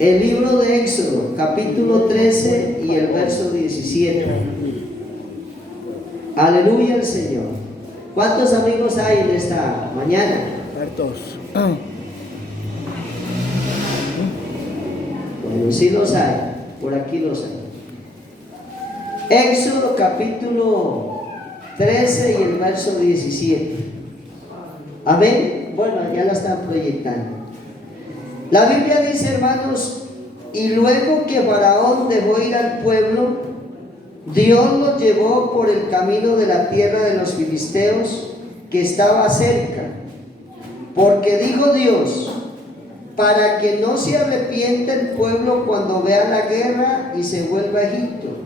El libro de Éxodo, capítulo 13 y el verso 17. Aleluya al Señor. ¿Cuántos amigos hay en esta mañana? Hartos. Bueno, sí los hay, por aquí los hay. Éxodo capítulo 13 y el verso 17. Amén. Bueno, ya la están proyectando. La Biblia dice, hermanos, y luego que Faraón dejó ir al pueblo, Dios los llevó por el camino de la tierra de los filisteos que estaba cerca, porque dijo Dios, para que no se arrepienta el pueblo cuando vea la guerra y se vuelva a Egipto.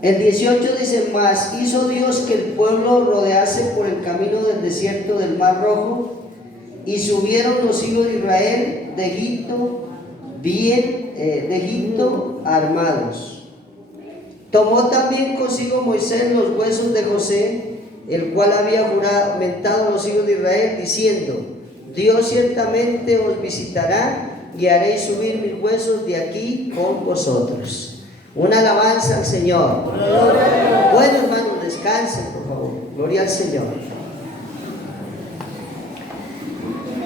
El 18 dice, mas hizo Dios que el pueblo rodease por el camino del desierto del Mar Rojo, y subieron los hijos de Israel de Egipto armados. Tomó también consigo Moisés los huesos de José, el cual había juramentado a los hijos de Israel, diciendo, Dios ciertamente os visitará y haréis subir mis huesos de aquí con vosotros. Una alabanza al Señor. Bueno, hermanos, descansen, por favor. Gloria al Señor.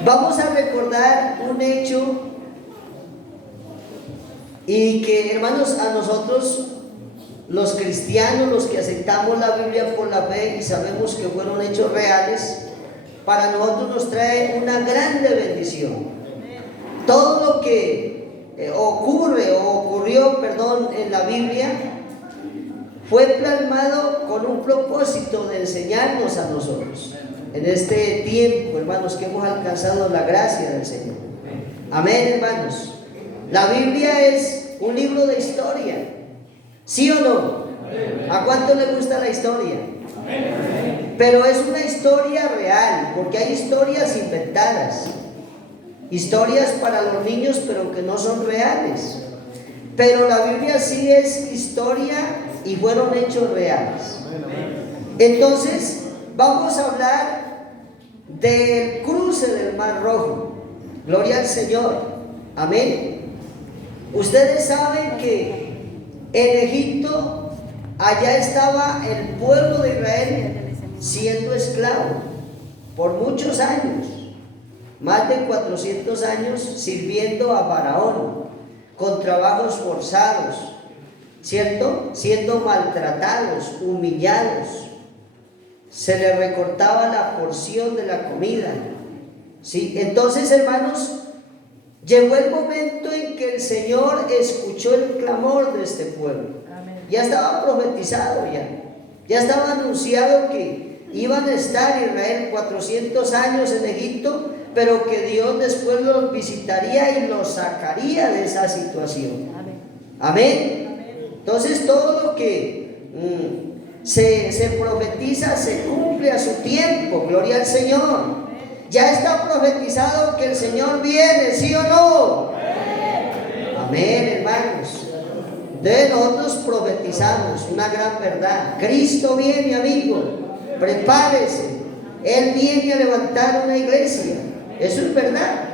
Vamos a recordar un hecho y que, hermanos, a nosotros los cristianos, los que aceptamos la Biblia por la fe y sabemos que fueron hechos reales, para nosotros nos trae una grande bendición. Todo lo que ocurrió en la Biblia fue plasmado con un propósito de enseñarnos a nosotros en este tiempo, hermanos, que hemos alcanzado la gracia del Señor. Amén, hermanos. La Biblia es un libro de historia, ¿sí o no? ¿A cuánto le gusta la historia? Pero es una historia real, porque hay historias inventadas, historias para los niños, pero que no son reales. Pero la Biblia sí es historia y fueron hechos reales. Entonces, vamos a hablar del cruce del Mar Rojo. Gloria al Señor. Amén. Ustedes saben que en Egipto, allá estaba el pueblo de Israel siendo esclavo por muchos años, más de 400 años sirviendo a Faraón, con trabajos forzados, ¿cierto? Siendo maltratados, humillados. Se les recortaba la porción de la comida, ¿sí? Entonces, hermanos, llegó el momento en que el Señor escuchó el clamor de este pueblo. Amén. Ya estaba profetizado, ya estaba anunciado que iban a estar Israel 400 años en Egipto, pero que Dios después los visitaría y los sacaría de esa situación. Amén. Amén. Entonces, todo lo que se profetiza se cumple a su tiempo. Gloria al Señor. Ya está profetizado que el Señor viene, ¿sí o no? Amén, hermanos. De nosotros profetizamos una gran verdad. Cristo viene, amigo. Prepárese. Él viene a levantar una iglesia. Eso es verdad.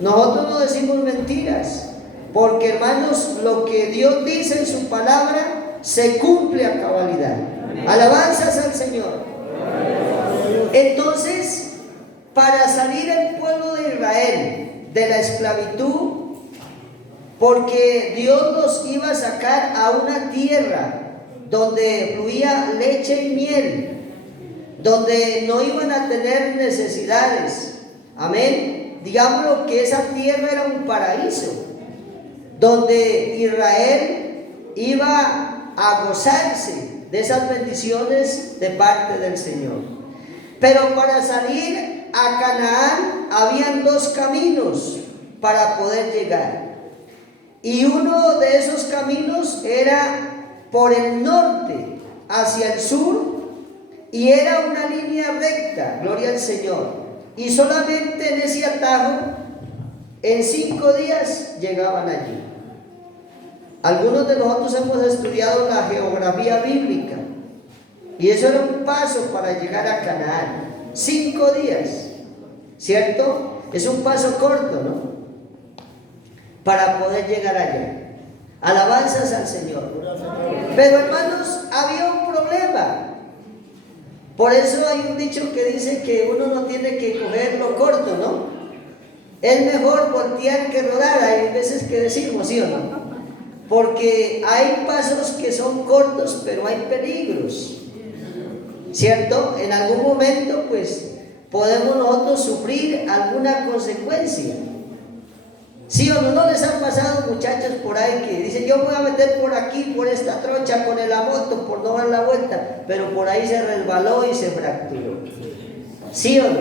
Nosotros no decimos mentiras, porque, hermanos, lo que Dios dice en su palabra se cumple a cabalidad. Alabanzas al Señor. Entonces, para salir el pueblo de Israel de la esclavitud, porque Dios los iba a sacar a una tierra donde fluía leche y miel, donde no iban a tener necesidades. Amén. Digámoslo que esa tierra era un paraíso, donde Israel iba a gozarse de esas bendiciones de parte del Señor. Pero para salir a Canaán habían dos caminos para poder llegar, y uno de esos caminos era por el norte hacia el sur, y era una línea recta. Gloria al Señor. Y solamente en ese atajo, en 5 días llegaban allí. Algunos de nosotros hemos estudiado la geografía bíblica, y eso era un paso para llegar a Canaán. 5 días, ¿cierto? Es un paso corto, ¿no? para poder llegar allá. Alabanzas al Señor. Pero hermanos, había un problema. Por eso hay un dicho que dice que uno no tiene que coger lo corto, ¿no? Es mejor voltear que rodar. Hay veces que decimos, ¿sí o no? Porque hay pasos que son cortos, pero hay peligros, ¿cierto? En algún momento, pues, podemos nosotros sufrir alguna consecuencia. ¿Sí o no? ¿No les han pasado muchachos por ahí que dicen, yo voy a meter por aquí, por esta trocha con la moto, por no dar la vuelta, pero por ahí se resbaló y se fracturó? ¿Sí o no?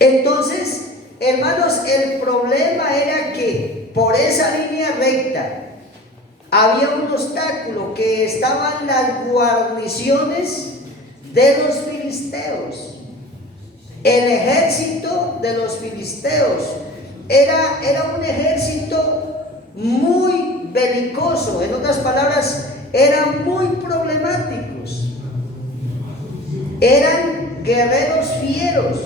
Entonces, hermanos, el problema era que por esa línea recta había un obstáculo, que estaban las guarniciones de los filisteos. El ejército de los filisteos era un ejército muy belicoso. En otras palabras, eran muy problemáticos. Eran guerreros fieros,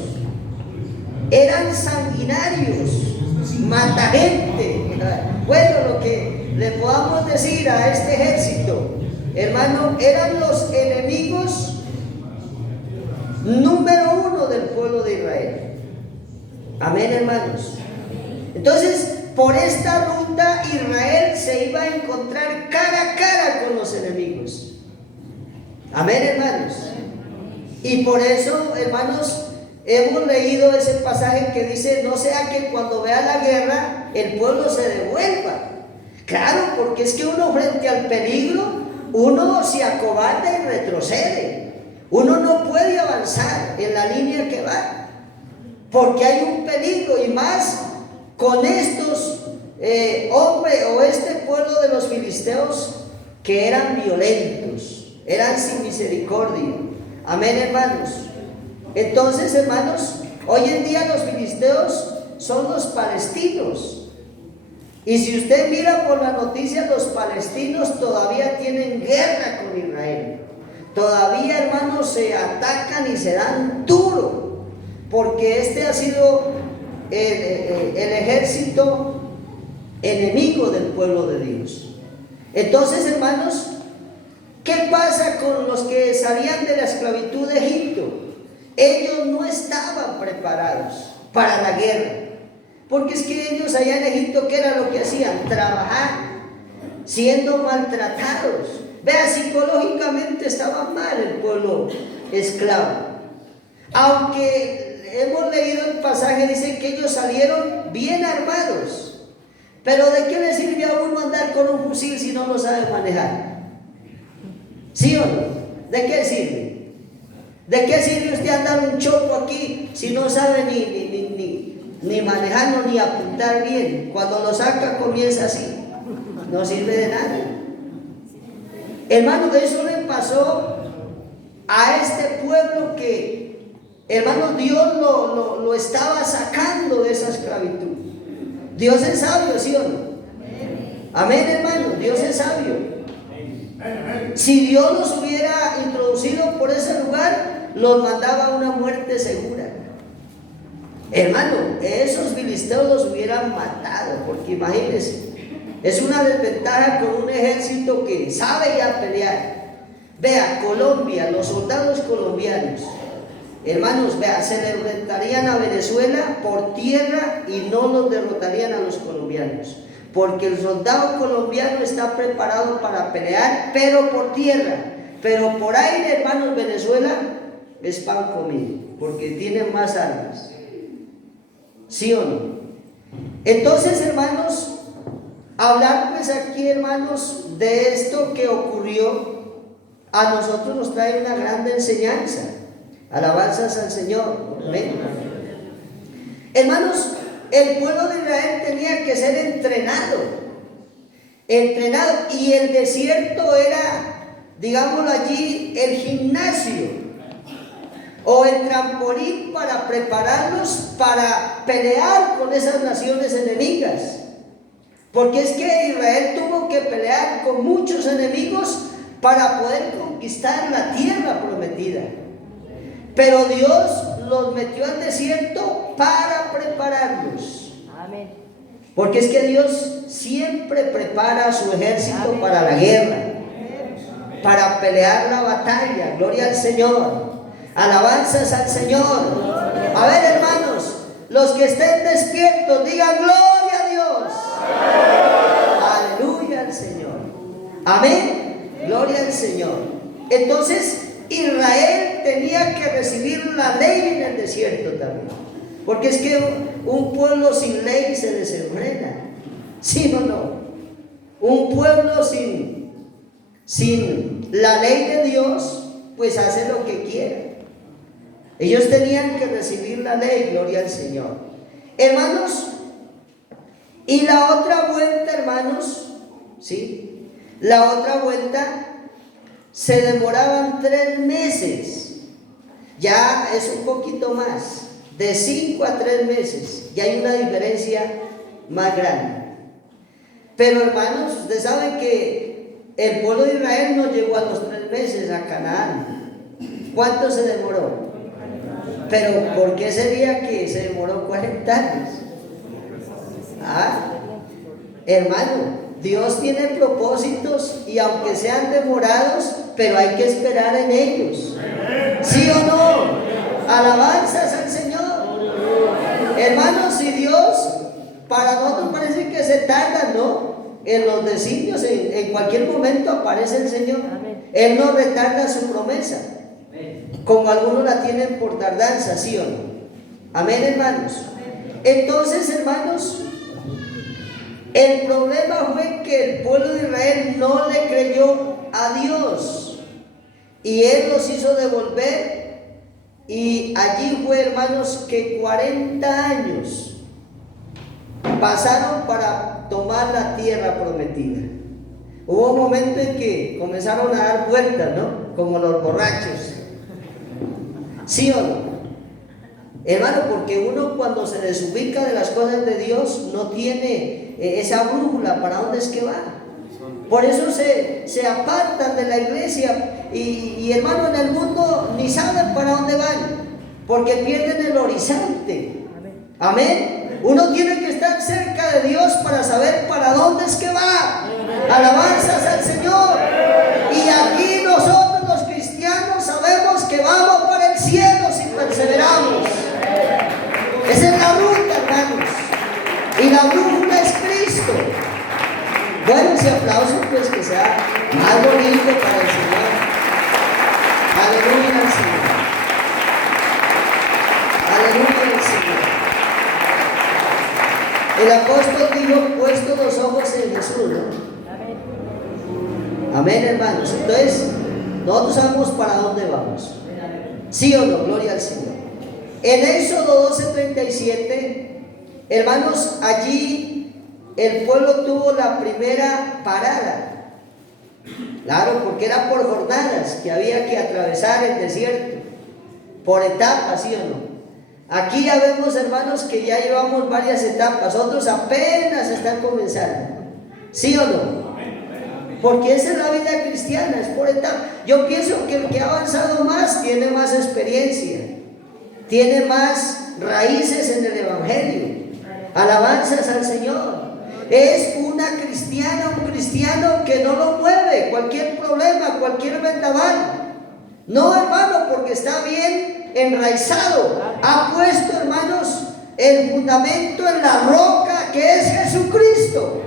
eran sanguinarios, matagente. Bueno, lo que le podamos decir a este ejército, hermano, eran los enemigos número uno del pueblo de Israel. Amén, hermanos. Entonces, por esta ruta Israel se iba a encontrar cara a cara con los enemigos. Amén, hermanos. Y por eso, hermanos, hemos leído ese pasaje que dice, no sea que cuando vea la guerra el pueblo se devuelva. Claro, porque es que uno frente al peligro, uno se acobarda y retrocede. Uno no puede avanzar en la línea que va, porque hay un peligro, y más con estos hombres o este pueblo de los filisteos que eran violentos, eran sin misericordia. Amén, hermanos. Entonces, hermanos, hoy en día los filisteos son los palestinos. Y si usted mira por las noticias, los palestinos todavía tienen guerra con Israel. Todavía, hermanos, se atacan y se dan duro, porque este ha sido el ejército enemigo del pueblo de Dios. Entonces, hermanos, ¿qué pasa con los que salían de la esclavitud de Egipto? Ellos no estaban preparados para la guerra, porque es que ellos allá en Egipto, ¿qué era lo que hacían? Trabajar, siendo maltratados. Vea, psicológicamente estaba mal el pueblo esclavo. Aunque hemos leído el pasaje, dice que ellos salieron bien armados. Pero ¿de qué le sirve a uno andar con un fusil si no lo sabe manejar? ¿Sí o no? ¿De qué sirve? ¿De qué sirve usted andar un chopo aquí si no sabe ni manejarlo ni apuntar bien? Cuando lo saca comienza así. No sirve de nada. Hermano, eso le pasó a este pueblo que, hermano, Dios lo estaba sacando de esa esclavitud. Dios es sabio, ¿sí o no? Amén, hermano, Dios es sabio. Si Dios los hubiera introducido por ese lugar, los mandaba a una muerte segura. Hermano, esos filisteos los hubieran matado, porque imagínense, es una desventaja con un ejército que sabe ya pelear. Vea, Colombia, los soldados colombianos, hermanos, vea, se le enfrentarían a Venezuela por tierra y no los derrotarían a los colombianos, porque el soldado colombiano está preparado para pelear, pero por tierra. Pero por aire, hermanos, Venezuela es pan comido, porque tienen más armas. ¿Sí o no? Entonces, hermanos, hablar pues aquí, hermanos, de esto que ocurrió, a nosotros nos trae una gran enseñanza. Alabanzas al Señor. ¿Ven? Hermanos, el pueblo de Israel tenía que ser entrenado, y el desierto era, digámoslo allí, el gimnasio o el trampolín para prepararlos para pelear con esas naciones enemigas. Porque es que Israel tuvo que pelear con muchos enemigos para poder conquistar la tierra prometida. Pero Dios los metió al desierto para prepararlos. Amén. Porque es que Dios siempre prepara a su ejército para la guerra, para pelear la batalla. Gloria al Señor. Alabanzas al Señor. A ver, hermanos, los que estén despiertos, digan gloria a Dios. Aleluya al Señor. Amén. Gloria al Señor. Entonces, Israel tenía que recibir la ley en el desierto también. Porque es que un pueblo sin ley se desenfrena. ¿Sí o no? Un pueblo sin la ley de Dios, pues hace lo que quiere. Ellos tenían que recibir la ley, gloria al Señor. Hermanos, y la otra vuelta, hermanos, ¿sí? La otra vuelta se demoraban 3 meses. Ya es un poquito más, de 5 a 3 meses. Ya hay una diferencia más grande. Pero hermanos, ustedes saben que el pueblo de Israel no llegó a los 3 meses a Canaán. ¿Cuánto se demoró? Pero ¿por qué sería que se demoró 40 años? Hermano, Dios tiene propósitos y aunque sean demorados, pero hay que esperar en ellos. ¿Sí o no? Alabanzas al Señor. Hermanos, si Dios, para nosotros parece que se tarda, ¿no? En los designios, en cualquier momento aparece el Señor. Él no retarda su promesa, como algunos la tienen por tardanza, ¿sí o no? Amén, hermanos. Entonces, hermanos, el problema fue que el pueblo de Israel no le creyó a Dios y Él los hizo devolver, y allí fue, hermanos, que 40 años pasaron para tomar la tierra prometida. Hubo un momento en que comenzaron a dar vueltas, ¿no? Como los borrachos. ¿Sí o no? Hermano, porque uno cuando se desubica de las cosas de Dios no tiene esa brújula para dónde es que va. Por eso se apartan de la iglesia y hermano, en el mundo ni saben para dónde van, porque pierden el horizonte. Amén. Uno tiene que estar cerca de Dios para saber para dónde es que va. Alabanzas al Señor. Y aquí nosotros los cristianos sabemos que vamos para el cielo si perseveramos. Esa es la ruta, hermanos. Y la brújula es Cristo. Bueno, ese aplauso pues que sea más bonito para el Señor. Aleluya al Señor. Aleluya al Señor. El apóstol dijo, puesto los ojos en Jesús, ¿no? Amén, hermanos. Entonces, nosotros sabemos para dónde vamos. ¿Sí o no? Gloria al Señor. En Éxodo 12:37, hermanos, allí el pueblo tuvo la primera parada. Claro, porque era por jornadas que había que atravesar el desierto, por etapas, ¿sí o no? Aquí ya vemos, hermanos, que ya llevamos varias etapas, otros apenas están comenzando. ¿Sí o no? Porque esa es la vida cristiana, es por etapas. Yo pienso que el que ha avanzado más tiene más experiencia, tiene más raíces en el Evangelio. Alabanzas al Señor. Es una cristiana, un cristiano que no lo mueve cualquier problema, cualquier vendaval. No, hermano, porque está bien enraizado. Ha puesto, hermanos, el fundamento en la roca que es Jesucristo.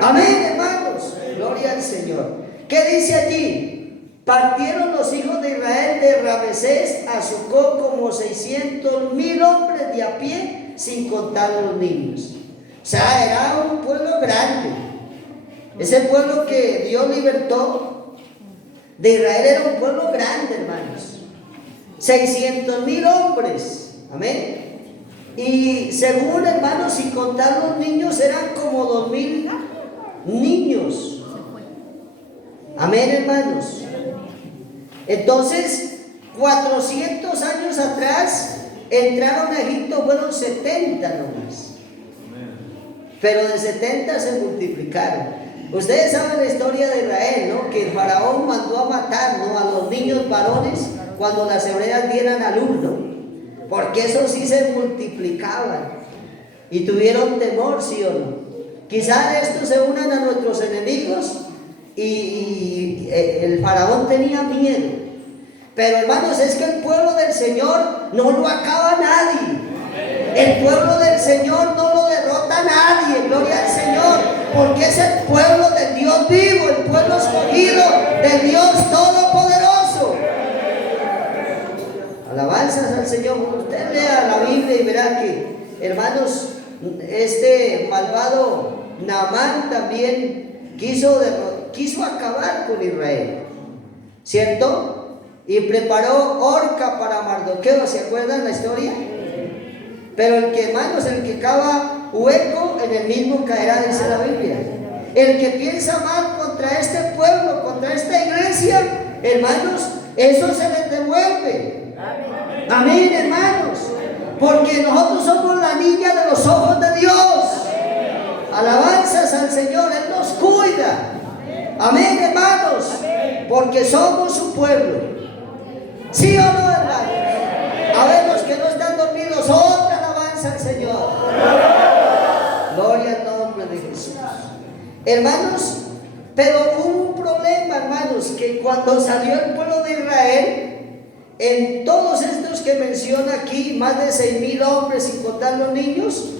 Amén, hermanos. Gloria al Señor. ¿Qué dice allí? Partieron los hijos de Israel de Ramesés a Sucot como 600,000 hombres de a pie, sin contar los niños. O sea, era un pueblo grande. Ese pueblo que Dios libertó de Israel era un pueblo grande, hermanos. 600,000 hombres. Amén. Y según, hermanos, sin contar los niños, eran como 2,000 niños. Amén, hermanos. Entonces, 400 años atrás entraron a Egipto, fueron 70 nomás. Pero de 70 se multiplicaron. Ustedes saben la historia de Israel, ¿no? Que el faraón mandó a matar, ¿no?, a los niños varones cuando las hebreas dieran a luz, ¿no? Porque eso sí se multiplicaban. Y tuvieron temor, ¿sí o no? Quizás estos se unan a nuestros enemigos y el faraón tenía miedo. Pero hermanos, es que el pueblo del Señor no lo acaba nadie. El pueblo del Señor no lo derrota nadie, gloria al Señor, porque es el pueblo del Dios vivo, el pueblo escogido del Dios todopoderoso. Alabanzas al Señor. Usted lea la Biblia y verá que, hermanos, este malvado Naamán también quiso acabar con Israel, ¿cierto? Y preparó horca para Mardoqueo. ¿Se acuerdan la historia? Pero el que, hermanos, el que cava hueco, en el mismo caerá, dice la Biblia. El que piensa mal contra este pueblo, contra esta iglesia, hermanos, eso se les devuelve. Amén, hermanos. Porque nosotros somos la niña de los ojos de Dios. Alabanzas al Señor, Él nos cuida. Amén, hermanos. Porque somos su pueblo. ¿Sí o no, hermanos? A ver, los que no están dormidos, otra alabanza al Señor. Gloria al nombre de Jesús. Hermanos, pero hubo un problema, hermanos, que cuando salió el pueblo de Israel, en todos estos que menciona aquí, más de 6,000 hombres, sin contar los niños,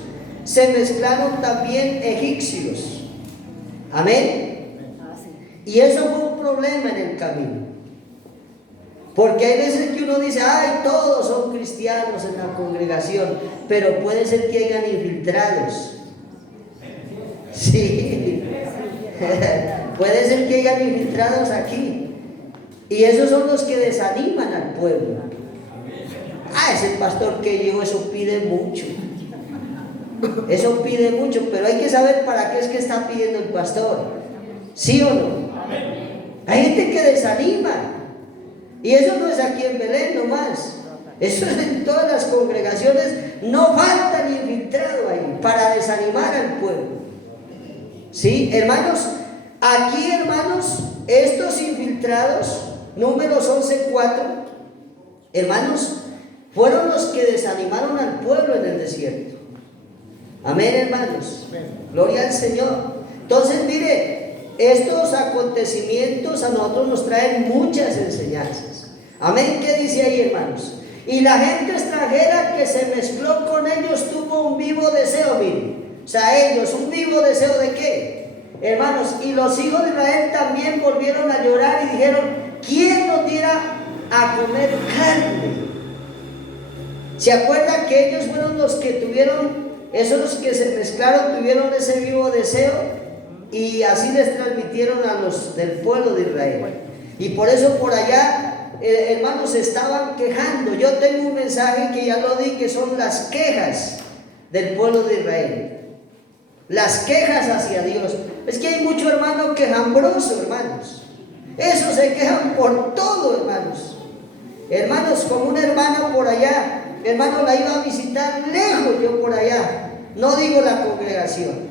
se mezclaron también egipcios. Amén. Y eso fue un problema en el camino. Porque hay veces que uno dice, ay, todos son cristianos en la congregación, pero puede ser que hayan infiltrados. Sí, puede ser que hayan infiltrados aquí. Y esos son los que desaniman al pueblo. Ah, ese pastor que llegó, eso pide mucho. Eso pide mucho, pero hay que saber para qué es que está pidiendo el pastor. ¿Sí o no? Hay gente que desanima. Y eso no es aquí en Belén nomás. Eso es en todas las congregaciones. No falta ni infiltrado ahí para desanimar al pueblo. ¿Sí, hermanos? Aquí, hermanos, estos infiltrados, Números 11:4, hermanos, fueron los que desanimaron al pueblo en el desierto. Amén, hermanos. Gloria al Señor. Entonces, mire, estos acontecimientos a nosotros nos traen muchas enseñanzas. Amén. ¿Qué dice ahí, hermanos? Y la gente extranjera que se mezcló con ellos tuvo un vivo deseo, miren. O sea, ellos, un vivo deseo ¿de qué? Hermanos, y los hijos de Israel también volvieron a llorar y dijeron, ¿quién nos diera a comer carne? ¿Se acuerdan que ellos fueron los que tuvieron, esos que se mezclaron, tuvieron ese vivo deseo? Y así les transmitieron a los del pueblo de Israel. Y por eso por allá, hermanos, se estaban quejando. Yo tengo un mensaje que ya lo di, que son las quejas del pueblo de Israel. Las quejas hacia Dios. Es que hay mucho hermano quejambroso, hermanos. Esos se quejan por todo, hermanos. Hermanos, como una hermana por allá, hermano, la iba a visitar lejos yo por allá. No digo la congregación,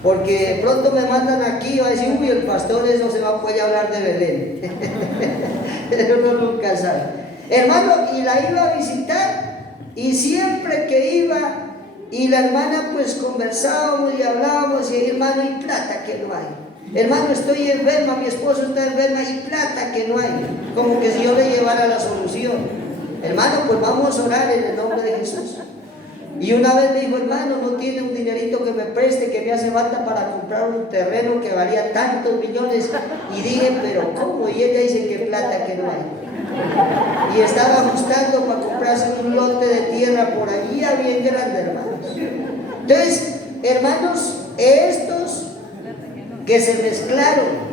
porque pronto me mandan aquí y va a decir, uy, el pastor eso se va a poder hablar de Belén. Uno nunca sabe. Hermano, y la iba a visitar, y siempre que iba, y la hermana pues conversábamos y hablábamos, y hermano, y plata que no hay. Hermano, estoy enferma, mi esposo está enferma, y plata que no hay. Como que si yo le llevara la solución. Hermano, pues vamos a orar en el nombre de Jesús. Y una vez me dijo, hermano, no tiene un dinerito que me preste, que me hace falta para comprar un terreno que valía tantos millones. Y dije, pero ¿cómo? Y ella dice que plata que no hay. Y estaba ajustando para comprarse un lote de tierra por allí, bien grande, hermanos. Entonces, hermanos, estos que se mezclaron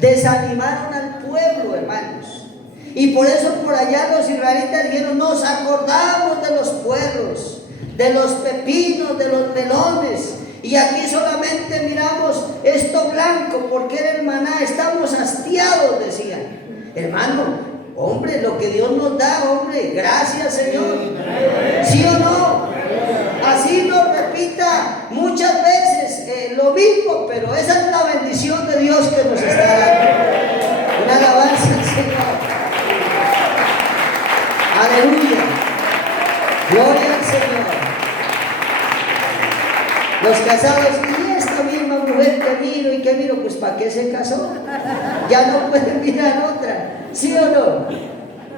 desanimaron al pueblo, hermanos. Y por eso por allá los israelitas dijeron, nos acordamos de los puerros, de los pepinos, de los melones, y aquí solamente miramos esto blanco porque era el maná, estamos hastiados, decían. Hermano, hombre, lo que Dios nos da, hombre, gracias, Señor. ¿Sí o no? Así nos repita muchas veces lo mismo, pero esa es la bendición de Dios que nos está dando. Una alabanza al Señor. Aleluya. Gloria al Señor. Los casados, y esta misma mujer que miro y que miro, pues ¿para qué se casó? Ya no pueden mirar otra, ¿sí o no?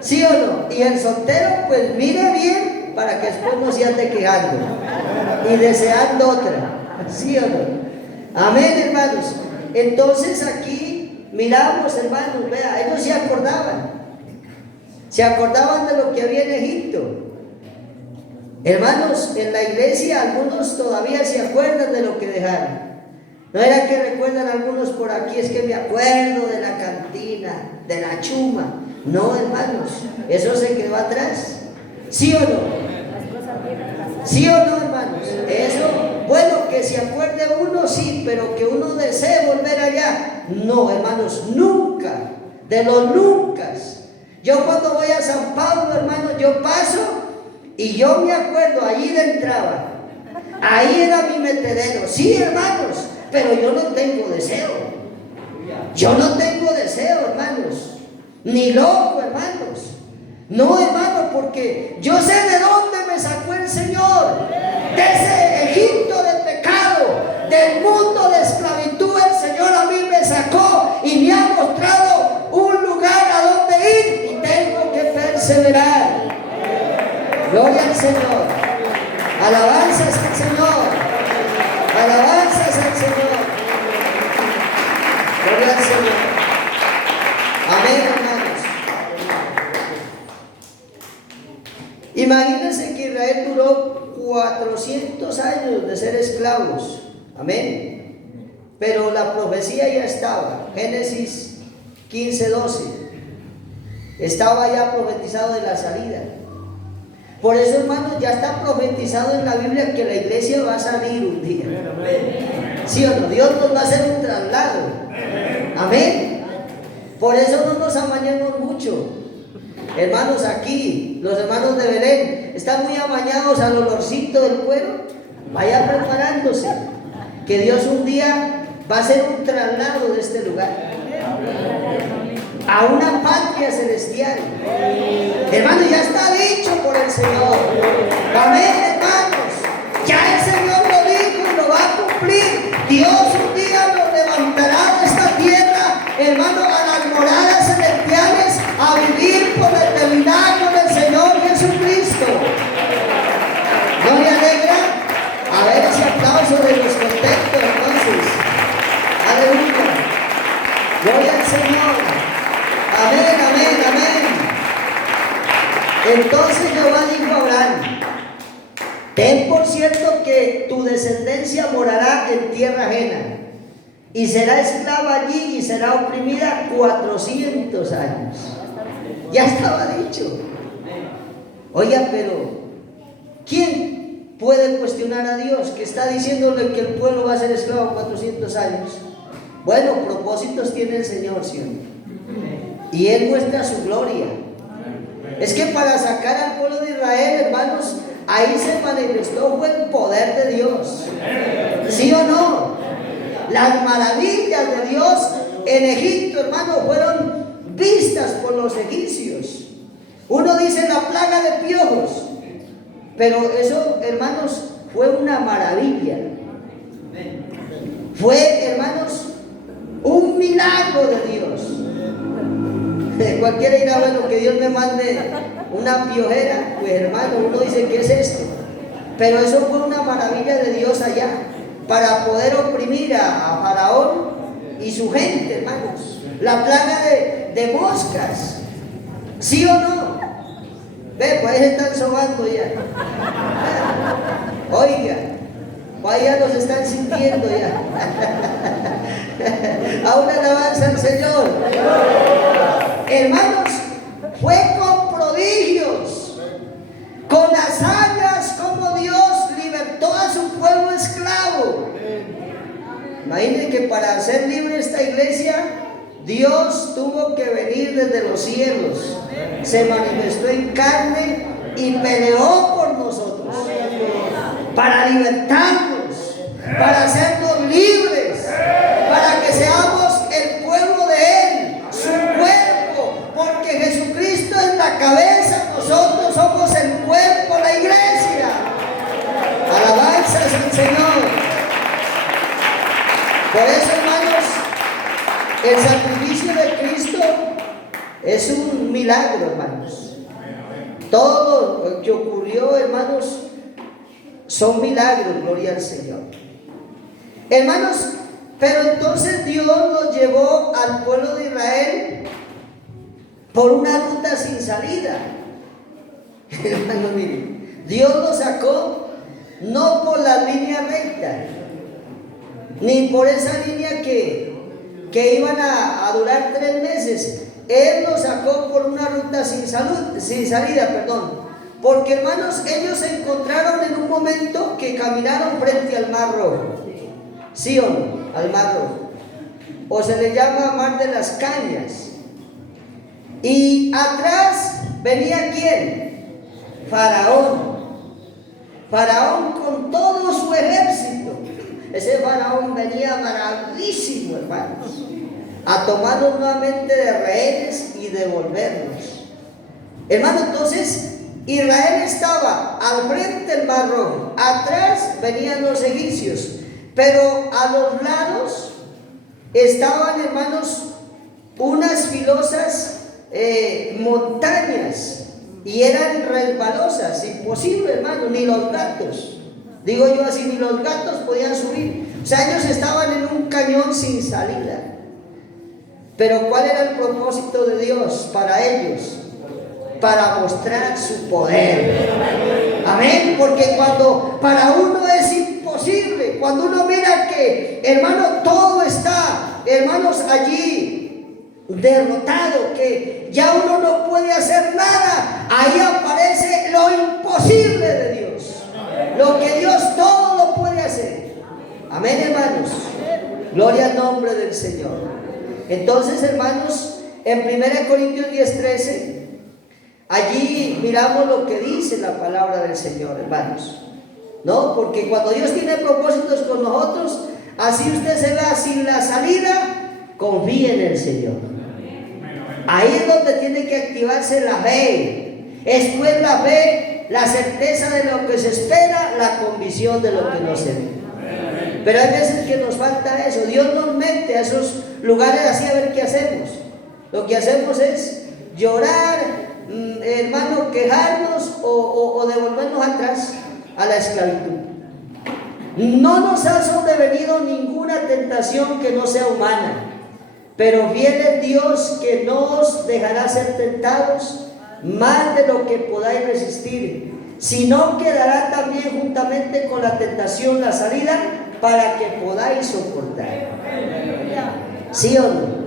¿Sí o no? Y el soltero, pues mire bien para que después no se ande quejando y deseando otra, ¿sí o no? Amén, hermanos. Entonces aquí miramos, hermanos, vea, ellos se acordaban de lo que había en Egipto. Hermanos, en la iglesia algunos todavía se acuerdan de lo que dejaron. No era que recuerdan algunos por aquí, es que me acuerdo de la cantina, de la chuma. No, hermanos, eso se quedó atrás. ¿Sí o no? ¿Sí o no, hermanos? Eso, bueno, que se acuerde uno, sí, pero que uno desee volver allá. No, hermanos, nunca, de los nunca. Yo cuando voy a San Pablo, hermanos, yo paso y yo me acuerdo, allí entraba, ahí era mi metedero. Sí, hermanos, pero yo no tengo deseo. Yo no tengo deseo, hermanos. Ni loco, hermanos. No, hermano, porque yo sé de dónde me sacó el Señor. De ese Egipto del pecado, del mundo de esclavitud, el Señor a mí me sacó y me ha mostrado un lugar a donde ir y tengo que perseverar. Gloria al Señor. Alabanzas al Señor. Alabanzas al Señor. Gloria al Señor. Amén, hermanos. Imagínense que Israel duró 400 años de ser esclavos. Amén. Pero la profecía ya estaba. Génesis 15:12. Estaba ya profetizado de la salida. Por eso, hermanos, ya está profetizado en la Biblia que la iglesia va a salir un día. ¿Sí o no? Dios nos va a hacer un traslado. Amén. Por eso no nos amañemos mucho. Hermanos, aquí, los hermanos de Belén, están muy amañados al olorcito del cuero. Vaya preparándose, que Dios un día va a hacer un traslado de este lugar a una patria celestial. Hermano, ya está dicho por el Señor. Amén, hermanos. Ya el Señor lo dijo y lo va a cumplir. Dios un día nos levantará de esta tierra, hermano, a las moradas celestiales, a vivir por la eternidad con el Señor Jesucristo. ¿No me alegra? A ver ese aplauso de los contentos, entonces. Aleluya. Gloria al Señor. Amén, amén, amén. Entonces Jehová dijo a Abraham: ten por cierto que tu descendencia morará en tierra ajena y será esclava allí y será oprimida 400 años. Ya estaba dicho. Oiga, pero ¿quién puede cuestionar a Dios que está diciéndole que el pueblo va a ser esclavo 400 años? Bueno, propósitos tiene el Señor, ¿sí? Y Él muestra su gloria. Es que para sacar al pueblo de Israel, hermanos, ahí se manifestó fue el poder de Dios. ¿Sí o no? Las maravillas de Dios en Egipto, hermanos, fueron vistas por los egipcios. Uno dice la plaga de piojos, pero eso, hermanos, fue una maravilla. Fue, hermanos, un milagro de Dios. Cualquiera dirá, bueno, que Dios me mande una piojera. Pues, hermano, uno dice, ¿qué es esto? Pero eso fue una maravilla de Dios allá, para poder oprimir a Faraón y su gente, hermanos. La plaga de moscas. ¿Sí o no? Ve, pues ahí se están sobando ya. Oiga, pues ya nos están sintiendo ya. A una alabanza al Señor. Hermanos, fue con prodigios, con hazañas, como Dios libertó a su pueblo esclavo. Imaginen que para hacer libre esta iglesia, Dios tuvo que venir desde los cielos, se manifestó en carne y peleó por nosotros, para libertarnos, para hacernos libres, para que seamos el pueblo de Él, su cuerpo, porque Jesucristo es la cabeza, nosotros somos el cuerpo, la iglesia. Alabanzas al Señor. Por eso, hermanos, el sacrificio de Cristo es un milagro, hermanos. Todo lo que ocurrió, hermanos, son milagros, gloria al Señor. Hermanos, pero entonces Dios nos llevó al pueblo de Israel por una ruta sin salida. Hermanos, miren, Dios nos sacó no por la línea recta, ni por esa línea que iban a durar 3 meses. Él nos sacó por una ruta sin salida, porque, hermanos, ellos se encontraron en un momento que caminaron frente al Mar Rojo. ¿Sí o no? Al Mar Rojo. O se le llama Mar de las Cañas. Y atrás venía ¿quién? Faraón. Faraón con todo su ejército. Ese faraón venía bravísimo, hermanos, a tomarnos nuevamente de rehenes y devolvernos. Hermano, entonces Israel estaba al frente del Mar Rojo, atrás venían los egipcios, pero a los lados estaban, hermanos, unas filosas montañas, y eran resbalosas, imposible, hermano, ni los gatos, digo yo así, ni los gatos podían subir. O sea, ellos estaban en un cañón sin salida. Pero ¿cuál era el propósito de Dios para ellos? Para mostrar su poder. Amén. Porque cuando para uno es imposible, cuando uno mira que, hermano, todo está, hermanos, allí derrotado, que ya uno no puede hacer nada, ahí aparece lo imposible de Dios. Lo que Dios todo lo puede hacer. Amén, hermanos. Gloria al nombre del Señor. Entonces, hermanos, en 1 Corintios 10:13, allí miramos lo que dice la palabra del Señor, hermanos. ¿No? Porque cuando Dios tiene propósitos con nosotros, así usted se vea sin la salida, confíe en el Señor. Ahí es donde tiene que activarse la fe. Esto es la fe, la certeza de lo que se espera, la convicción de lo que no se ve. Pero hay veces que nos falta eso. Dios nos mete a esos lugares así a ver qué hacemos. Lo que hacemos es llorar, hermano, quejarnos o devolvernos atrás a la esclavitud. No nos ha sobrevenido ninguna tentación que no sea humana, pero viene Dios que no os dejará ser tentados más de lo que podáis resistir, sino que dará también juntamente con la tentación la salida para que podáis soportar. ¿Sí o no?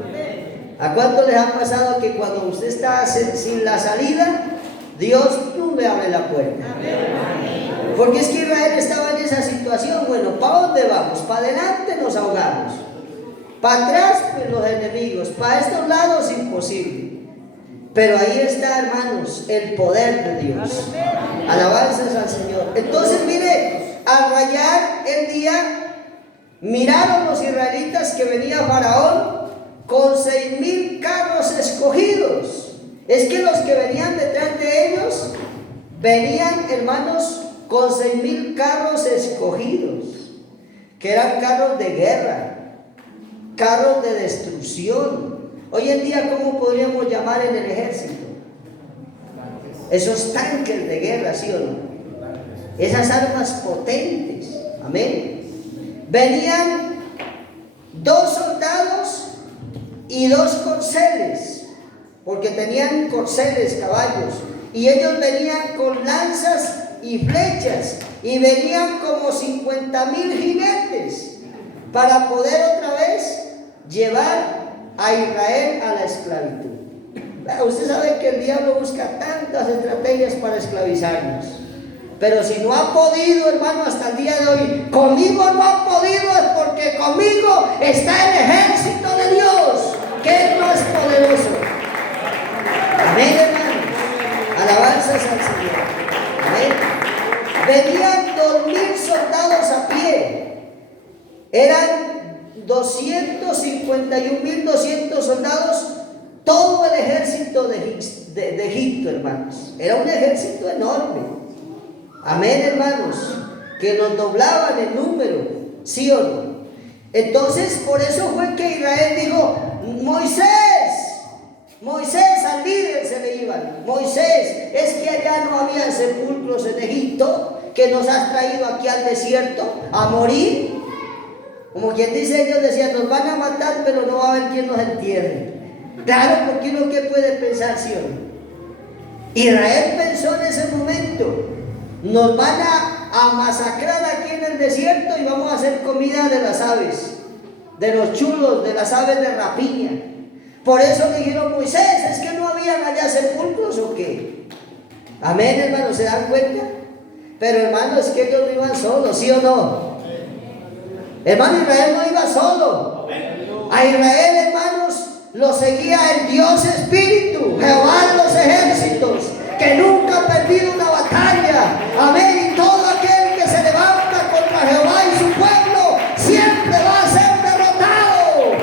¿A cuánto les ha pasado que cuando usted está sin la salida, Dios no le abre la puerta? Porque es que Israel estaba en esa situación. Bueno, ¿para dónde vamos? Para adelante nos ahogamos, para atrás pues los enemigos, para estos lados imposible. Pero ahí está, hermanos, el poder de Dios. Alabanzas al Señor. Entonces, mire, al rayar el día, miraron los israelitas que venía Faraón con 6,000 carros escogidos. Es que los que venían detrás de ellos venían, hermanos, con 6,000 carros escogidos, que eran carros de guerra, carros de destrucción. Hoy en día, ¿cómo podríamos llamar en el ejército? Esos tanques de guerra, ¿sí o no? Esas armas potentes. Amén. Venían 2 soldados y 2 corceles, porque tenían corceles, caballos, y ellos venían con lanzas y flechas, y venían como 50,000 jinetes para poder otra vez llevar a Israel a la esclavitud. Usted sabe que el diablo busca tantas estrategias para esclavizarnos, pero si no ha podido, hermano, hasta el día de hoy, conmigo no ha podido, es porque conmigo está el ejército de Dios, que es más poderoso. Amén, hermano. Alabanzas al Señor. Amén. Venían 2,000 soldados a pie. Eran 251,200 soldados, todo el ejército de Egipto, hermanos. Era un ejército enorme. Amén, hermanos, que nos doblaban en número, ¿sí o no? Entonces, por eso fue que Israel dijo: Moisés, al líder se le iban. Moisés, es que allá no había sepulcros en Egipto, que nos has traído aquí al desierto a morir. Como quien dice, ellos decían: nos van a matar, pero no va a haber quien nos entierre. Claro, porque uno que puede pensar, ¿sí o no? Israel pensó en ese momento: nos van a masacrar aquí en el desierto y vamos a hacer comida de las aves, de los chulos, de las aves de rapiña. Por eso le dijeron: Moisés, ¿es que no habían allá sepulcros o qué? Amén, hermanos, ¿se dan cuenta? Pero hermanos, es que ellos no iban solos, ¿sí o no? Hermano, Israel no iba solo. A Israel, hermanos, lo seguía el Dios Espíritu, Jehová de los ejércitos, que nunca ha perdido una batalla. Amén. Y todo aquel que se levanta contra Jehová y su pueblo siempre va a ser derrotado.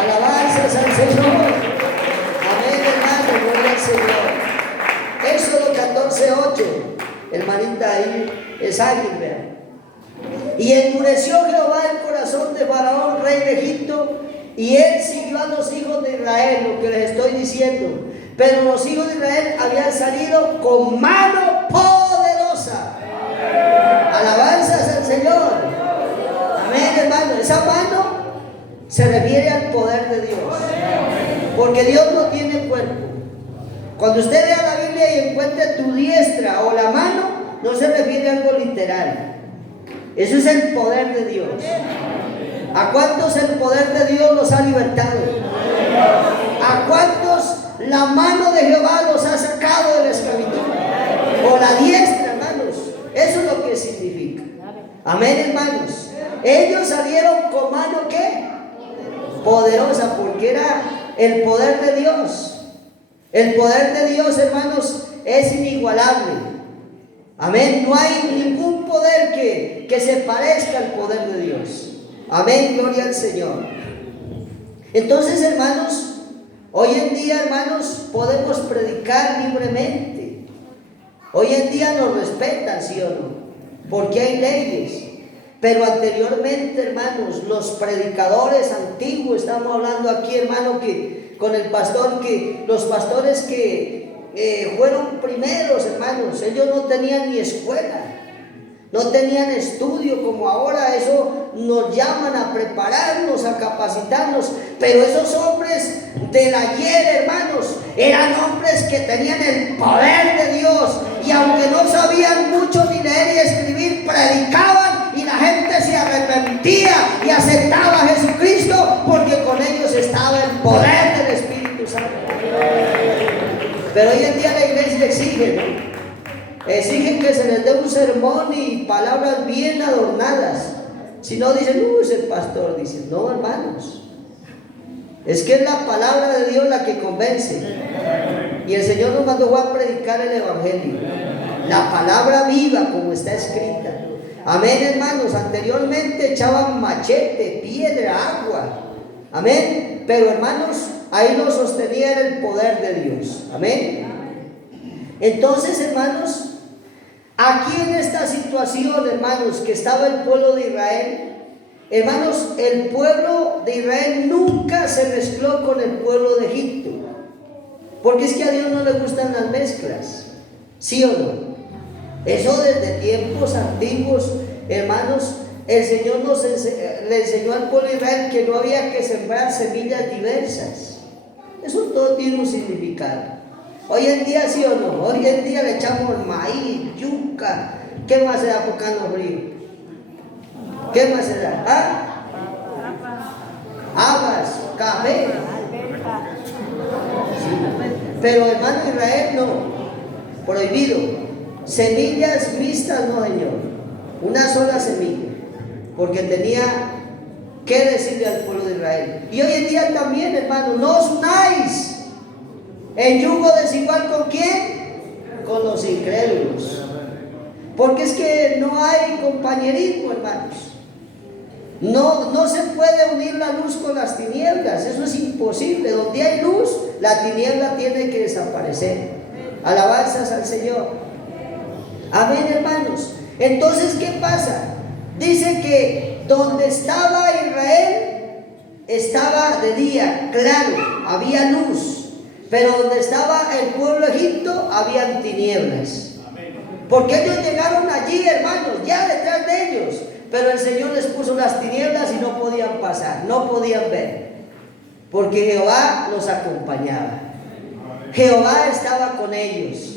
Alabanzas al Señor. Amén, hermano, gloria al Señor. Éxodo 14:8. Hermanita, ahí es alguien, vean. Y endureció Jehová el corazón de Faraón, rey de Egipto, y él siguió a los hijos de Israel, lo que les estoy diciendo. Pero los hijos de Israel habían salido con mano poderosa. Alabanzas al Señor. Amén, hermano. Esa mano se refiere al poder de Dios, porque Dios no tiene cuerpo. Cuando usted lea la Biblia y encuentre tu diestra o la mano, no se refiere a algo literal. Eso es el poder de Dios. ¿A cuántos el poder de Dios los ha libertado? ¿A cuántos la mano de Jehová los ha sacado de la esclavitud? O la diestra, hermanos. Eso es lo que significa. Amén, hermanos. Ellos salieron con mano, ¿qué? Poderosa, porque era el poder de Dios. El poder de Dios, hermanos, es inigualable. Amén. No hay ningún poder que se parezca al poder de Dios. Amén, gloria al Señor. Entonces, hermanos, hoy en día, hermanos, podemos predicar libremente. Hoy en día nos respetan, ¿sí o no? Porque hay leyes. Pero anteriormente, hermanos, los predicadores antiguos, estamos hablando aquí, hermano, que con el pastor, que los pastores que fueron primeros, hermanos, ellos no tenían ni escuela, no tenían estudio como ahora. Eso nos llaman a prepararnos, a capacitarnos. Pero esos hombres del ayer, hermanos, eran hombres que tenían el poder de Dios, y aunque no sabían mucho ni leer y escribir, predicaban y la gente se arrepentía y aceptaba a Jesucristo, porque con ellos estaba el poder del Espíritu Santo. Pero hoy en día la iglesia exige, ¿no? Exigen que se les dé un sermón y palabras bien adornadas. Si no, dicen: es el pastor. Dicen: no, hermanos, es que es la palabra de Dios la que convence. Y el Señor nos mandó a predicar el Evangelio, la palabra viva como está escrita. Amén, hermanos. Anteriormente echaban machete, piedra, agua. Amén. Pero, hermanos, ahí lo sostenía el poder de Dios. Amén. Entonces, hermanos, aquí en esta situación, hermanos, que estaba el pueblo de Israel, hermanos, el pueblo de Israel nunca se mezcló con el pueblo de Egipto, porque es que a Dios no le gustan las mezclas, ¿sí o no? Eso desde tiempos antiguos, hermanos, el Señor le enseñó al pueblo de Israel que no había que sembrar semillas diversas. Eso todo tiene un significado. Hoy en día, ¿sí o no? Hoy en día le echamos maíz, yuca. ¿Qué más se da por cano frío? ¿Qué más se da? Habas, café. Sí. Pero, hermano, Israel no. Prohibido. Semillas mixtas, no, Señor. Una sola semilla. Porque tenía que decirle al pueblo de Israel. Y hoy en día también, hermano, no os unáis en yugo desigual. ¿Con quién? Con los incrédulos. Porque es que no hay compañerismo, hermanos. No se puede unir la luz con las tinieblas. Eso es imposible. Donde hay luz, la tiniebla tiene que desaparecer. Alabanzas al Señor. Amén, hermanos. Entonces, ¿qué pasa? dice que donde estaba Israel estaba de día, claro, había luz, pero donde estaba el pueblo de Egipto habían tinieblas. Porque ellos llegaron allí, hermanos, ya detrás de ellos, pero el Señor les puso las tinieblas y no podían pasar, no podían ver, porque Jehová los acompañaba. Jehová estaba con ellos.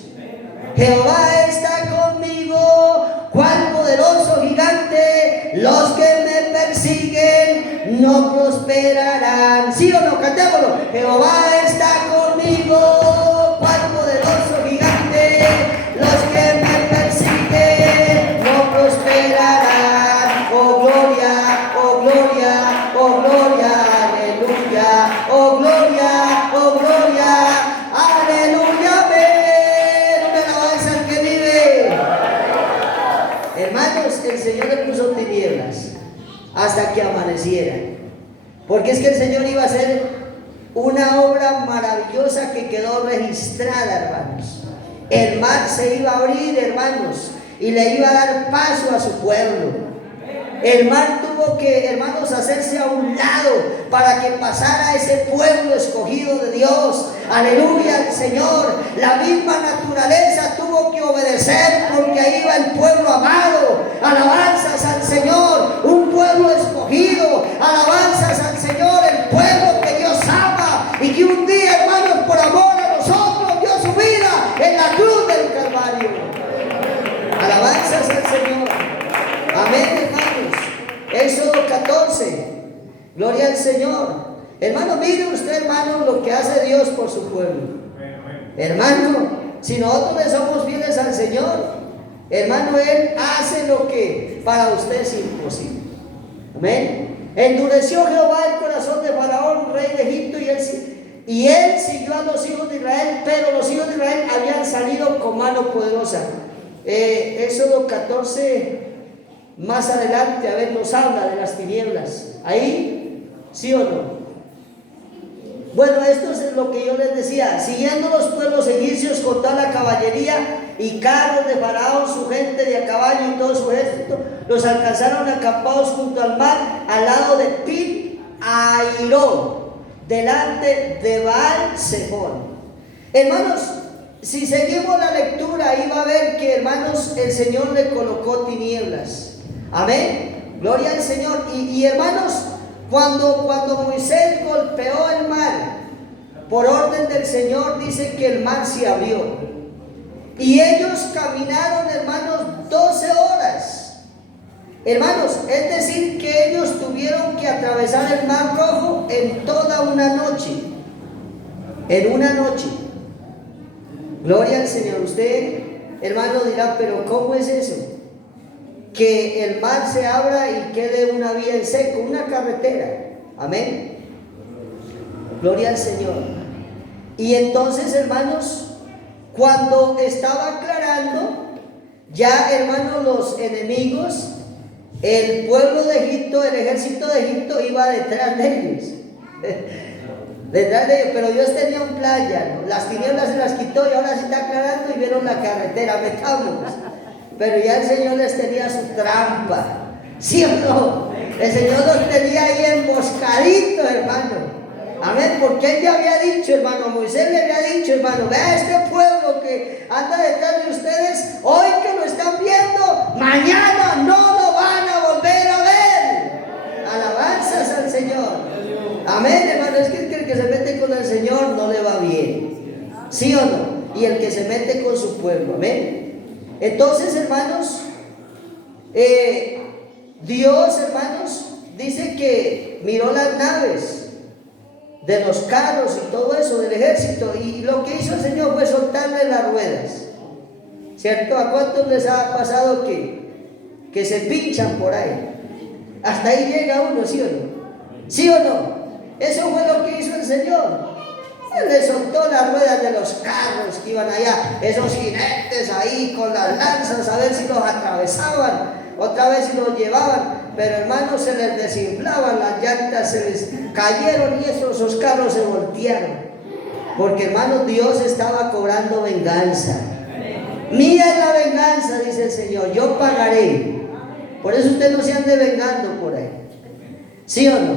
Jehová está conmigo, cuán poderoso gigante. Los que me persiguen no prosperarán. ¿Sí o no? Cantémoslo. Jehová está conmigo, cuán poderoso gigante. Los que me persiguen no prosperarán. Oh gloria, oh gloria, oh gloria, aleluya. Oh gloria, oh gloria, aleluya. Amén. Una alabanza al que vive. Hermanos, el Señor le puso tinieblas hasta que amaneciera, porque es que el Señor iba a hacer una obra maravillosa que quedó registrada, hermanos. El mar se iba a abrir, hermanos, y le iba a dar paso a su pueblo. El mar tuvo que, hermanos, hacerse a un lado para que pasara ese pueblo escogido de Dios. Aleluya al Señor. La misma naturaleza tuvo que obedecer, porque ahí iba el pueblo amado. Alabanzas al Señor, un pueblo escogido. Alabanzas al Señor, el pueblo que Dios ama y que un día, hermanos, por amor a nosotros dio su vida en la cruz del Calvario. Alabanzas al Señor. Amén, hermanos. Éxodo 14. Gloria al Señor. Hermano, mire usted, hermano, lo que hace Dios por su pueblo. Hermano, si nosotros le somos fieles al Señor, hermano, Él hace lo que para usted es imposible. Amén. Endureció Jehová el corazón de Faraón, rey de Egipto, y él siguió a los hijos de Israel, pero los hijos de Israel habían salido con mano poderosa. Éxodo 14, más adelante, a ver, nos habla de las tinieblas. Ahí, ¿sí o no? Bueno, esto es lo que yo les decía. Siguiendo los pueblos egipcios con toda la caballería y carros de Faraón, su gente de a caballo y todo su ejército, los alcanzaron acampados junto al mar, al lado de Pit Airón, delante de Baal-Zephón. Hermanos, si seguimos la lectura, ahí va a ver que, hermanos, el Señor le colocó tinieblas. Amén. Gloria al Señor. Y hermanos, cuando Moisés golpeó el mar, por orden del Señor, dice que el mar se abrió. Y ellos caminaron, hermanos, 12 horas. Hermanos, es decir, que ellos tuvieron que atravesar el mar Rojo en toda una noche. En una noche. Gloria al Señor. Usted, hermano, dirá, pero ¿cómo es eso? Que el mar se abra y quede una vía en seco, una carretera. Amén. Gloria al Señor. Y entonces, hermanos, cuando estaba aclarando, ya, hermanos, los enemigos, el pueblo de Egipto, el ejército de Egipto iba detrás de ellos. Detrás de ellos, pero Dios tenía un plan ya, ¿no? Las tinieblas se las quitó y ahora se está aclarando y vieron la carretera, metámonos. Pero ya el Señor les tenía su trampa. ¿Sí o no? El Señor los tenía ahí emboscaditos, hermano. Amén, porque Él ya había dicho, hermano, Moisés le había dicho, hermano, vea este pueblo que anda detrás de ustedes, hoy que lo están viendo, mañana no lo van a volver a ver. Alabanzas al Señor. Amén, hermano, es que el que se mete con el Señor no le va bien. ¿Sí o no? Y el que se mete con su pueblo, amén. Entonces, hermanos, Dios, hermanos, dice que miró las naves de los carros y todo eso del ejército, y lo que hizo el Señor fue soltarle las ruedas. ¿Cierto? ¿A cuántos les ha pasado que se pinchan por ahí? Hasta ahí llega uno, ¿sí o no? ¿Sí o no? Eso fue lo que hizo el Señor. Él le soltó las ruedas de los carros que iban allá, esos jinetes ahí con las lanzas, a ver si los atravesaban, otra vez si los llevaban. Pero hermanos, se les desinflaban las llantas, se les cayeron y esos carros se voltearon. Porque hermanos, Dios estaba cobrando venganza. Mía es la venganza, dice el Señor, yo pagaré. Por eso usted no se ande vengando por ahí. ¿Sí o no?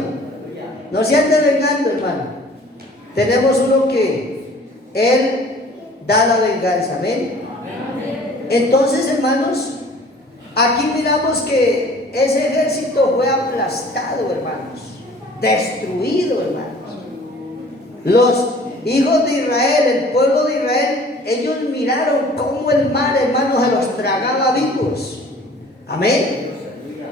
No se ande vengando, hermano. Tenemos uno que Él da la venganza. Amén. Entonces, hermanos, aquí miramos que ese ejército fue aplastado, hermanos, destruido, hermanos. Los hijos de Israel, el pueblo de Israel, ellos miraron cómo el mar, hermanos, se los tragaba vivos. Amén.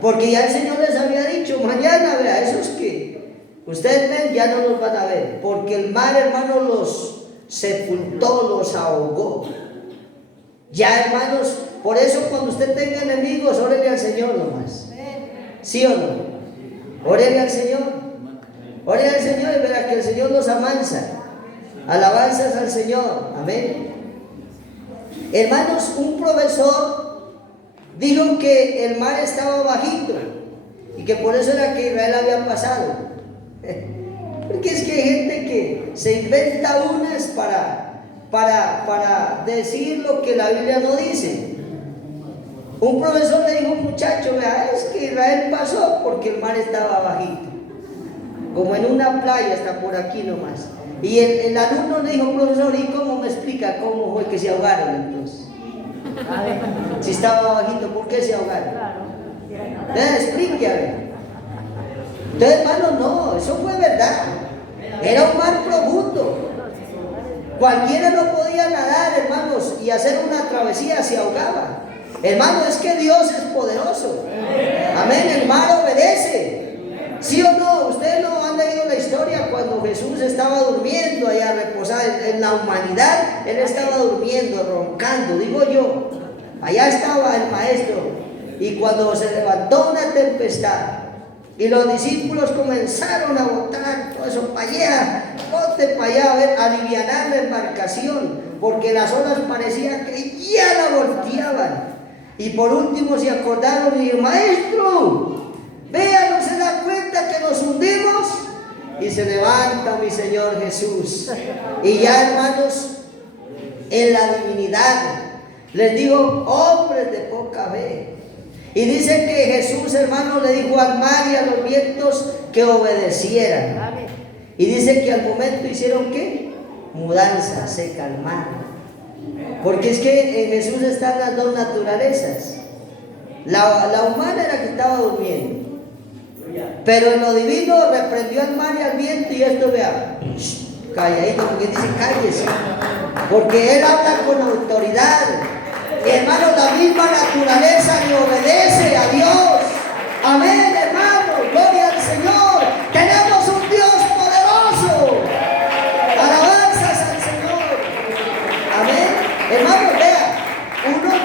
Porque ya el Señor les había dicho, mañana, vea, esos que ustedes ven ya no los van a ver, porque el mar, hermanos, los sepultó, los ahogó. Ya, hermanos, por eso cuando usted tenga enemigos, órele al Señor nomás. ¿Sí o no? Órele al Señor. Órele al Señor y verá que el Señor los amansa. Alabanzas al Señor. Amén. Hermanos, un profesor dijo que el mar estaba bajito y que por eso era que Israel había pasado. Porque es que hay gente que se inventa unas para decir lo que la Biblia no dice. Un profesor le dijo a un muchacho, vea, es que Israel pasó porque el mar estaba bajito, como en una playa, está por aquí nomás. Y el alumno le dijo, profesor, ¿y cómo me explica cómo fue que se ahogaron entonces? Si estaba bajito, ¿por qué se ahogaron? Explique, a ver. Entonces, hermano, no, eso fue verdad. Era un mar profundo. Cualquiera no podía nadar, hermanos, y hacer una travesía, se ahogaba. Hermano, es que Dios es poderoso. Amén, el mar obedece. ¿Sí o no? Ustedes no han leído la historia cuando Jesús estaba durmiendo allá reposado en la humanidad. Él estaba durmiendo, roncando, digo yo. Allá estaba el maestro. Y cuando se levantó una tempestad y los discípulos comenzaron a botar todo eso para allá, bote para allá, a ver, alivianar la embarcación, porque las olas parecían que ya la volteaban. Y por último se acordaron y dijeron, maestro, vea, ¿no se da cuenta que nos hundimos? Y se levanta mi Señor Jesús. Y ya, hermanos, en la divinidad les digo, hombres de poca fe. Y dice que Jesús, hermano, le dijo al mar y a los vientos que obedecieran. Y dice que al momento hicieron ¿qué? Mudanza, se calmaron. Porque es que en Jesús están las dos naturalezas. La humana era que estaba durmiendo, pero en lo divino reprendió al mar y al viento y esto, vea, calladito, porque dice cállese, porque Él habla con autoridad. Hermano, la misma naturaleza le obedece a Dios. Amén, hermano, gloria al Señor. Tenemos un Dios poderoso. Alabanzas al Señor. Amén. Hermano, vea, unos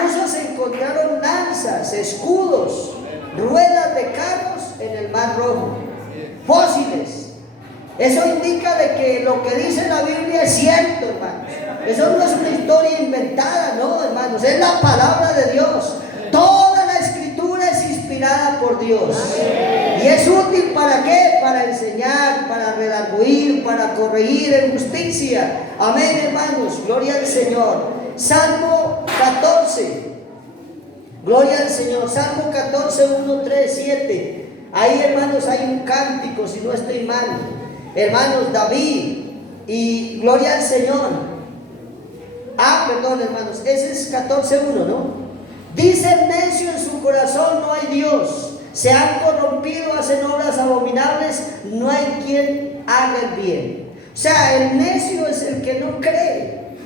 buzos encontraron lanzas, escudos, ruedas de carros en el Mar Rojo, fósiles. Eso indica de que lo que dice la Biblia es cierto, hermanos. Eso no es una historia inventada, no, hermanos, es la palabra de Dios. Toda la escritura es inspirada por Dios. Y es útil ¿para qué? Para enseñar, para redarguir, para corregir en justicia. Amén, hermanos, gloria al Señor. Salmo 14. Gloria al Señor. Salmo 14, 1, 3, 7. Ahí, hermanos, hay un cántico, si no estoy mal. Hermanos, David. Y gloria al Señor. Perdón, hermanos, ese es 14:1, ¿no? Dice el necio en su corazón, no hay Dios. Se han corrompido, hacen obras abominables, no hay quien haga el bien. O sea, el necio es el que no cree.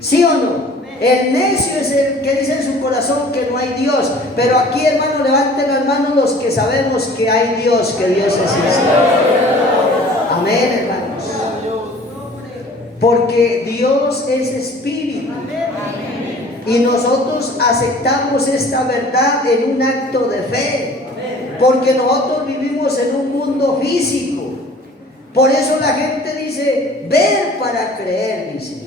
¿Sí o no? El necio es el que dice en su corazón que no hay Dios. Pero aquí, hermano, levanten las manos los que sabemos que hay Dios, que Dios existe. Amén, hermanos. Porque Dios es espíritu. Y nosotros aceptamos esta verdad en un acto de fe. Porque nosotros vivimos en un mundo físico. Por eso la gente dice, ver para creer, dice.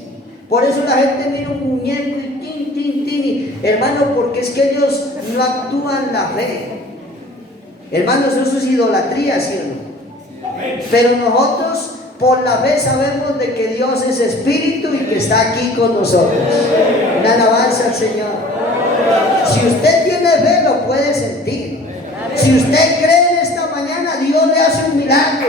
Por eso la gente mira un muñeco y tin, tin, tin. Hermano, porque es que ellos no actúan la fe. Hermanos, eso es idolatría, ¿sí o no? Pero nosotros por la fe sabemos de que Dios es espíritu y que está aquí con nosotros. Una alabanza al Señor. Si usted tiene fe, lo puede sentir. Si usted cree en esta mañana, Dios le hace un milagro.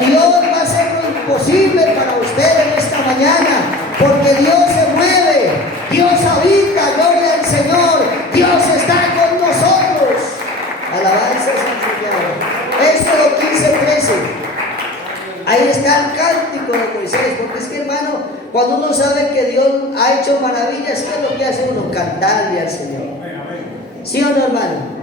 Dios va a hacer lo imposible para usted en esta mañana, porque Dios se mueve, Dios habita, gloria al Señor, Dios está con nosotros. Alabanzas al Señor. Éxodo 15:13. Ahí está el cántico de Moisés, porque es que, hermano, cuando uno sabe que Dios ha hecho maravillas, ¿qué es lo que hace uno? Cantarle al Señor. ¿Sí o no, hermano?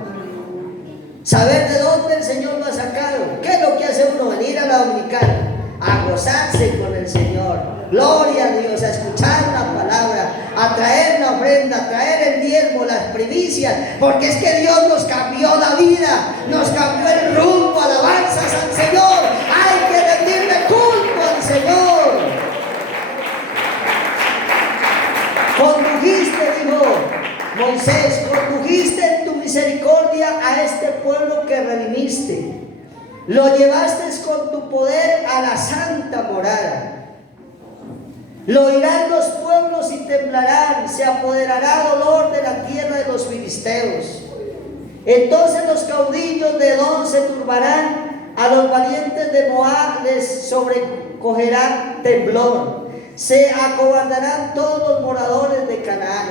Saber de dónde el Señor lo ha sacado. ¿Qué es lo que hace uno? Venir a la dominical a gozarse con el Señor. Gloria a Dios, a escuchar la palabra, a traer la ofrenda, a traer el diezmo, las primicias, porque es que Dios nos cambió la vida, nos cambió el rumbo. Alabanzas al Señor. Hay que rendirle culto al Señor. Condujiste, dijo Moisés, condujiste en tu misericordia a este pueblo que redimiste. Lo llevaste con tu poder a la santa morada. Lo oirán los pueblos y temblarán, se apoderará dolor de la tierra de los filisteos. Entonces los caudillos de Edom se turbarán, a los valientes de Moab les sobrecogerá temblor. Se acobardarán todos los moradores de Canaán.